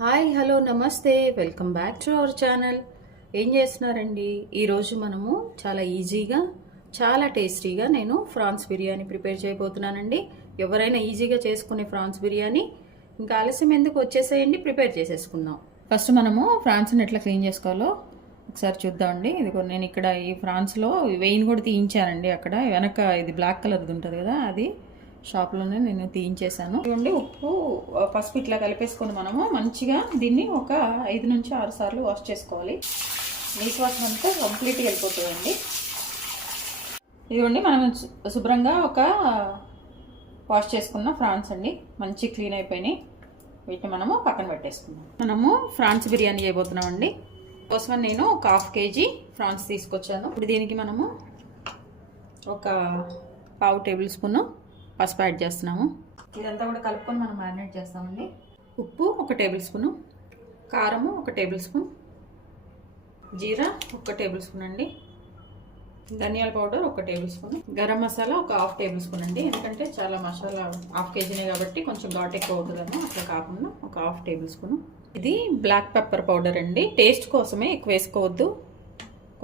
Hi hello నమస్తే. Welcome back to our channel. ఏం చేస్తున్నారండి? ఈరోజు మనము చాలా ఈజీగా చాలా టేస్టీగా నేను ఫ్రాన్స్ బిర్యానీ ప్రిపేర్ చేయబోతున్నానండి. ఎవరైనా ఈజీగా చేసుకునే ఫ్రాన్స్ బిర్యానీ ఇంకా ఆలస్యం ఎందుకు వచ్చేసేయండి? ప్రిపేర్ చేసేసుకుందాం. ఫస్ట్ మనము ఫ్రాన్స్ని ఎట్లా క్లీన్ చేసుకోవాలో ఒకసారి చూద్దామండి. ఇదిగో నేను ఇక్కడ ఈ ఫ్రాన్స్లో వెయిన్ కూడా తీయించానండి అక్కడ. వెనక ఇది బ్లాక్ కలర్ది ఉంటుంది కదా అది. షాప్లోనే నేను తీయించేశాను. ఇవ్వండి ఉప్పు పసుపు ఇట్లా కలిపేసుకొని మనము మంచిగా దీన్ని ఒక ఐదు నుంచి ఆరు సార్లు వాష్ చేసుకోవాలి. నీటి వాసన అంతా కంప్లీట్గా వెళ్ళిపోతుందండి. ఇదిగోండి మనం శుభ్రంగా ఒక వాష్ చేసుకున్న ఫ్రాన్స్ అండి. మంచి క్లీన్ అయిపోయినాయి. వీటిని మనము పక్కన పెట్టేసుకుందాం. మనము ఫ్రాన్స్ బిర్యానీ చేయబోతున్నామండి. కోసం నేను ఒక హాఫ్ కేజీ ఫ్రాన్స్ తీసుకొచ్చాను. ఇప్పుడు దీనికి మనము ఒక పావు టేబుల్ స్పూను పసుపు యాడ్ చేస్తున్నాము. ఇదంతా కూడా కలుపుకొని మనం మ్యారినేట్ చేస్తామండి. ఉప్పు ఒక టేబుల్ స్పూను కారము ఒక టేబుల్ స్పూన్ జీరా ఒక టేబుల్ స్పూన్ అండి ధనియాల పౌడర్ ఒక టేబుల్ స్పూన్ గరం మసాలా ఒక హాఫ్ టేబుల్ స్పూన్ అండి. ఎందుకంటే చాలా మసాలా హాఫ్ కేజీనే కాబట్టి కొంచెం ఘాట్ ఎక్కువ అవుతుందని అట్లా కాకుండా ఒక హాఫ్ టేబుల్ స్పూన్. ఇది బ్లాక్ పెప్పర్ పౌడర్ అండి. టేస్ట్ కోసమే ఎక్కువ వేసుకోవద్దు.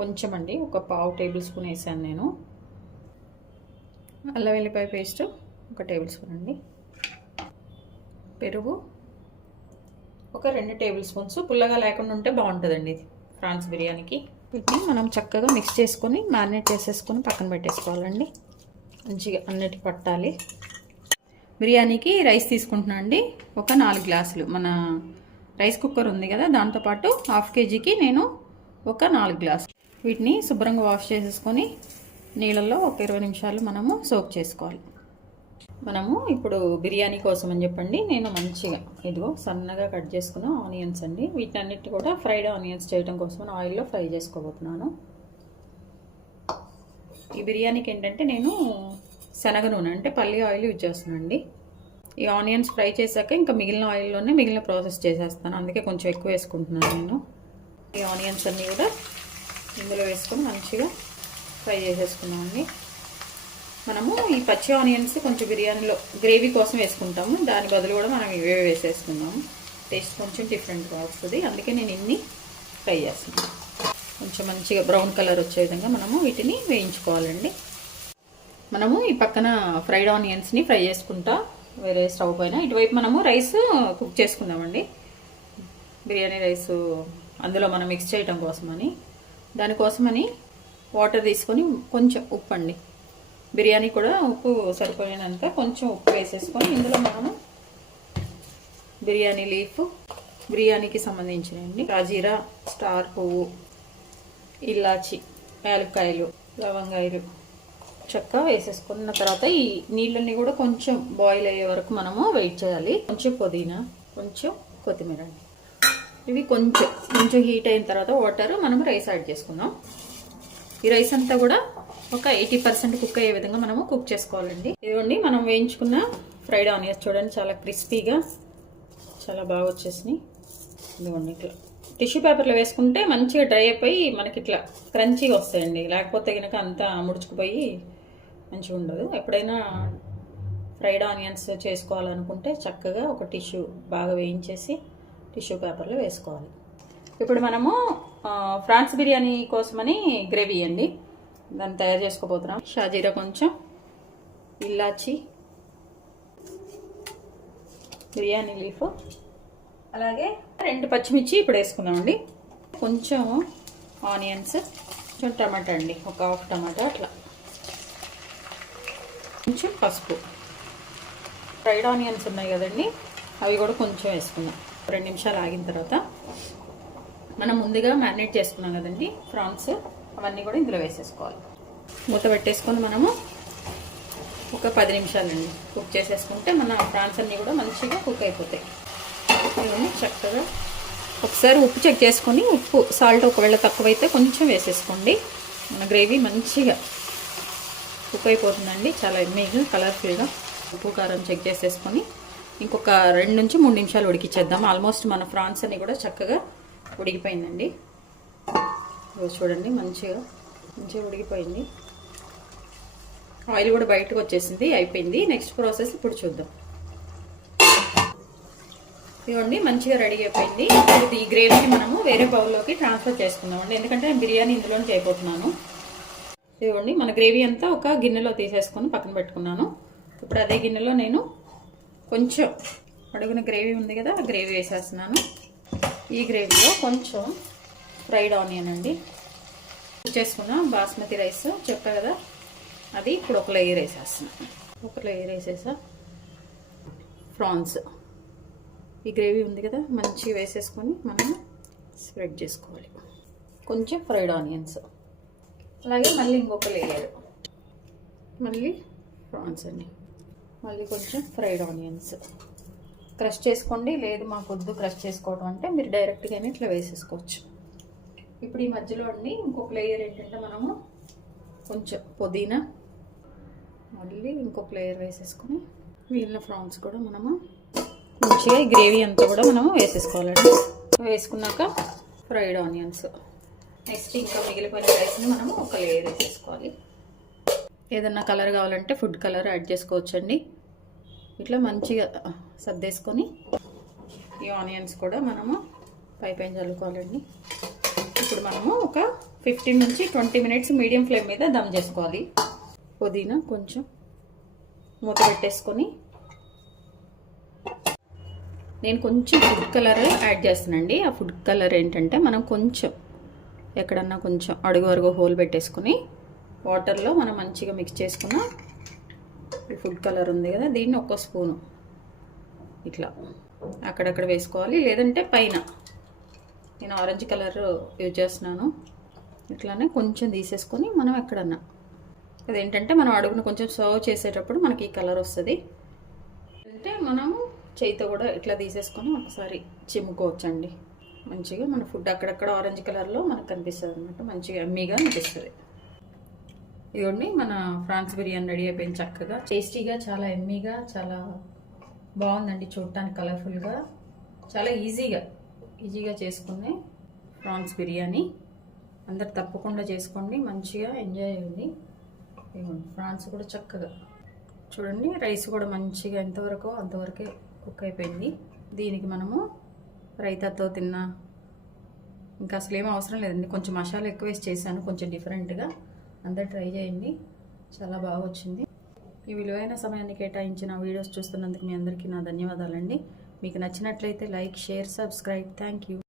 కొంచెం అండి. ఒక పావు టేబుల్ స్పూన్ వేసాను నేను. అల్లం వెల్లిపాయ పేస్ట్ ఒక టేబుల్ స్పూన్ అండి. పెరుగు. ఒక రెండు టేబుల్ స్పూన్స్. పుల్లగా లేకుండా ఉంటే బాగుంటుందండి ఇది ఫ్రాన్స్ బిర్యానీకి. వీటిని మనం చక్కగా మిక్స్ చేసుకొని మ్యారినేట్ చేసేసుకొని పక్కన పెట్టేసుకోవాలండి. మంచిగా అన్నిటి పట్టాలి. బిర్యానీకి రైస్ తీసుకుంటున్నా అండి. ఒక నాలుగు గ్లాసులు. మన రైస్ కుక్కర్ ఉంది కదా దాంతోపాటు హాఫ్ కేజీకి నేను ఒక నాలుగు గ్లాసులు. వీటిని శుభ్రంగా వాష్ చేసేసుకొని నీళ్ళల్లో ఒక ఇరవై నిమిషాలు మనము సోక్ చేసుకోవాలి. మనము ఇప్పుడు బిర్యానీ కోసం అని చెప్పండి. నేను మంచిగా ఇదిగో సన్నగా కట్ చేసుకున్న ఆనియన్స్ అండి. వీటన్నిటి కూడా ఫ్రైడ్ ఆనియన్స్ చేయడం కోసం ఆయిల్లో ఫ్రై చేసుకోబోతున్నాను. ఈ బిర్యానీకి ఏంటంటే నేను శనగ నూనె అంటే పల్లి ఆయిల్ యూజ్ చేస్తున్నాను అండి. ఈ ఆనియన్స్ ఫ్రై చేశాక ఇంకా మిగిలిన ఆయిల్లోనే మిగిలిన ప్రాసెస్ చేసేస్తాను. అందుకే కొంచెం ఎక్కువ వేసుకుంటున్నాను నేను. ఈ ఆనియన్స్ అన్నీ కూడా ఇందులో వేసుకొని మంచిగా ఫ్రై చేసేసుకున్నామండి మనము ఈ పచ్చి ఆనియన్స్ కొంచెం బిర్యానీలో గ్రేవీ కోసం వేసుకుంటాము. దాని బదులు కూడా మనం ఇవే వేసేసుకుందాము. టేస్ట్ కొంచెం డిఫరెంట్గా వస్తుంది. అందుకే నేను ఇన్ని ఫ్రై చేస్తున్నాను. కొంచెం మంచిగా బ్రౌన్ కలర్ వచ్చే విధంగా మనము వీటిని వేయించుకోవాలండి. మనము ఈ పక్కన ఫ్రైడ్ ఆనియన్స్ని ఫ్రై చేసుకుంటా వేరే స్టవ్ పైన. ఇటువైపు మనము రైస్ కుక్ చేసుకుందామండి. బిర్యానీ రైస్ అందులో మనం మిక్స్ చేయటం కోసమని. దానికోసమని వాటర్ తీసుకొని కొంచెం ఉప్పు అండి బిర్యానీ కూడా ఉప్పు సరిపోయినంత కొంచెం ఉప్పు వేసేసుకొని ఇందులో మనము బిర్యానీ లీఫ్ బిర్యానీకి సంబంధించినవి రాజీరా స్టార్ పువ్వు ఇలాచి యాలక్కాయలు లవంగాయలు చక్క వేసేసుకున్న తర్వాత ఈ నీళ్ళని కూడా కొంచెం బాయిల్ అయ్యే వరకు మనము వెయిట్ చేయాలి. కొంచెం పుదీనా కొంచెం కొత్తిమీర ఇవి కొంచెం కొంచెం హీట్ అయిన తర్వాత వాటర్ మనం రైస్ యాడ్ చేసుకుందాం. ఈ రైస్ అంతా కూడా ఒక ఎయిటీ పర్సెంట్ కుక్ అయ్యే విధంగా మనము కుక్ చేసుకోవాలండి. ఇదిగోండి మనం వేయించుకున్న ఫ్రైడ్ ఆనియన్స్ చూడండి చాలా క్రిస్పీగా చాలా బాగా వచ్చేసినాయి. ఇదిగోండి ఇట్లా. టిష్యూ పేపర్లో వేసుకుంటే మంచిగా డ్రై అయిపోయి మనకి ఇట్లా క్రంచీగా వస్తాయండి. లేకపోతే కనుక అంతా ముడుచుకుపోయి మంచిగా ఉండదు. ఎప్పుడైనా ఫ్రైడ్ ఆనియన్స్ చేసుకోవాలనుకుంటే చక్కగా ఒక టిష్యూ బాగా వేయించేసి టిష్యూ పేపర్లో వేసుకోవాలి. ఇప్పుడు మనము ఫ్రాన్స్ బిర్యానీ కోసమని గ్రేవీ అండి దాన్ని తయారు చేసుకోబోతున్నాం. షాజీరా కొంచెం ఇలాచి బిర్యానీ లీఫ్. అలాగే రెండు పచ్చిమిర్చి ఇప్పుడు వేసుకుందామండి. కొంచెం ఆనియన్స్ కొంచెం టమాటా అండి ఒక హాఫ్ టమాటా అట్లా. కొంచెం పసుపు. ఫ్రైడ్ ఆనియన్స్ ఉన్నాయి కదండి అవి కూడా కొంచెం వేసుకుందాం. రెండు నిమిషాలు ఆగిన తర్వాత మనం ముందుగా మ్యారినేట్ చేసుకున్నాం కదండి ప్రాన్స్ అవన్నీ కూడా ఇందులో వేసేసుకోవాలి. మూత పెట్టేసుకొని మనము ఒక పది నిమిషాలండి. కుక్ చేసేసుకుంటే మన ప్రాన్స్ అన్నీ కూడా మంచిగా కుక్ అయిపోతాయి. ఇవన్నీ చక్కగా ఒకసారి ఉప్పు చెక్ చేసుకొని ఉప్పు సాల్ట్ ఒకవేళ తక్కువైతే కొంచెం వేసేసుకోండి. మన గ్రేవీ మంచిగా కుక్ అయిపోతుందండి. చాలా ఎమ్మీగా కలర్ఫుల్గా ఉప్పు కారం చెక్ చేసేసుకొని ఇంకొక రెండు నుంచి మూడు నిమిషాలు ఉడికిచ్చేద్దాం. ఆల్మోస్ట్ మన ఫ్రాన్స్ అన్ని కూడా చక్కగా ఉడికిపోయిందండి. చూడండి మంచిగా మంచిగా ఉడికిపోయింది. ఆయిల్ కూడా బయటకు వచ్చేసింది అయిపోయింది. నెక్స్ట్ ప్రాసెస్ ఇప్పుడు చూద్దాం. ఇవ్వండి మంచిగా రెడీ అయిపోయింది. ఇప్పుడు ఈ గ్రేవీని మనము వేరే బౌల్లోకి ట్రాన్స్ఫర్ చేసుకుందామండి. ఎందుకంటే నేను బిర్యానీ ఇందులోనే చేయబోతున్నాను. ఇవ్వండి మన గ్రేవీ అంతా ఒక గిన్నెలో తీసేసుకొని పక్కన పెట్టుకున్నాను. ఇప్పుడు అదే గిన్నెలో నేను కొంచెం అడుగున గ్రేవీ ఉంది కదా ఆ గ్రేవీ వేసేస్తున్నాను. ఈ గ్రేవీలో కొంచెం ఫ్రైడ్ ఆనియన్ అండి. చేసుకున్న బాస్మతి రైస్ చెప్పా కదా అది ఇప్పుడు ఒక లేయర్ వేసేస్తున్నాను ఒక లేయర్ వేసేసా ప్రాన్స్ ఈ గ్రేవీ ఉంది కదా మంచిగా వేసేసుకొని మనం స్ప్రెడ్ చేసుకోవాలి. కొంచెం ఫ్రైడ్ ఆనియన్స్. అలాగే మళ్ళీ ఇంకొక లేయర్ మళ్ళీ ప్రాన్స్ అండి. మళ్ళీ కొంచెం ఫ్రైడ్ ఆనియన్స్. క్రష్ చేసుకోండి లేదు మాకు వద్దు క్రష్ చేసుకోవడం అంటే మీరు డైరెక్ట్గానే ఇట్లా వేసేసుకోవచ్చు. ఇప్పుడు ఈ మధ్యలో అండి ఇంకొక లేయర్ ఏంటంటే మనము కొంచెం పుదీనా మళ్ళీ ఇంకొక లేయర్ వేసేసుకొని వీళ్ళ ఫ్రాన్స్ కూడా మనము మంచిగా గ్రేవీ అంతా కూడా మనము వేసేసుకోవాలండి. వేసుకున్నాక ఫ్రైడ్ ఆనియన్స్ నెక్స్ట్ ఇంకా మిగిలిపోయిన రైస్ని మనము ఒక లేయర్ వేసేసుకోవాలి. ఏదన్నా కలర్ కావాలంటే ఫుడ్ కలర్ యాడ్ చేసుకోవచ్చండి. ఇట్లా మంచిగా సర్దేసుకొని ఈ ఆనియన్స్ కూడా మనము పైపైన చల్లుకోవాలండి. ఇప్పుడు మనము ఒక ఫిఫ్టీన్ నుంచి ట్వంటీ మినిట్స్ మీడియం ఫ్లేమ్ మీద దమ్ చేసుకోవాలి. పుదీనా కొంచెం మూత పెట్టేసుకొని. నేను కొంచెం ఫుడ్ కలర్ యాడ్ చేస్తానండి ఆ ఫుడ్ కలర్ ఏంటంటే మనం కొంచెం ఎక్కడన్నా కొంచెం అడుగు అడుగు హోల్ పెట్టేసుకొని వాటర్లో మనం మంచిగా మిక్స్ చేసుకున్న ఈ ఫుడ్ కలర్ ఉంది కదా దీన్ని ఒక్క స్పూను ఇట్లా. అక్కడక్కడ వేసుకోవాలి. లేదంటే పైన. నేను ఆరెంజ్ కలర్ యూజ్ చేస్తున్నాను. ఇట్లానే కొంచెం తీసేసుకొని మనం ఎక్కడన్నా. అదేంటంటే మనం అడుగును కొంచెం సర్వ్ చేసేటప్పుడు మనకి ఈ కలర్ వస్తుంది. అంటే మనము చేయితో కూడా ఇట్లా తీసేసుకొని ఒకసారి చిమ్ముకోవచ్చండి. మంచిగా మన ఫుడ్ అక్కడక్కడ ఆరెంజ్ కలర్లో మనకు కనిపిస్తుంది అనమాట మంచిగా ఎమ్మీగా అనిపిస్తుంది. ఇదిగోండి మన ఫ్రాన్స్ బిర్యానీ రెడీ అయిపోయింది చక్కగా. టేస్టీగా చాలా ఎమ్మీగా చాలా బాగుందండి చూడటానికి కలర్ఫుల్గా. చాలా ఈజీగా. ఈజీగా చేసుకునే ప్రాన్స్ బిర్యానీ. అందరు తప్పకుండా చేసుకోండి మంచిగా ఎంజాయ్ అయ్యింది ప్రాన్స్ కూడా చక్కగా. చూడండి రైస్ కూడా మంచిగా ఎంతవరకు అంతవరకే కుక్ అయిపోయింది. దీనికి మనము రైతాతో తిన్నా ఇంకా అసలు ఏం అవసరం లేదండి. కొంచెం మసాలా ఎక్కువ వేసి చేశాను కొంచెం డిఫరెంట్గా. అందరు ట్రై చేయండి. చాలా బాగా వచ్చింది. ఈ విలువైన సమయాన్ని కేటాయించిన వీడియోస్ చూస్తున్నందుకు మీ అందరికీ నా ధన్యవాదాలండి. మీకు నచ్చినట్లయితే like share subscribe. Thank you.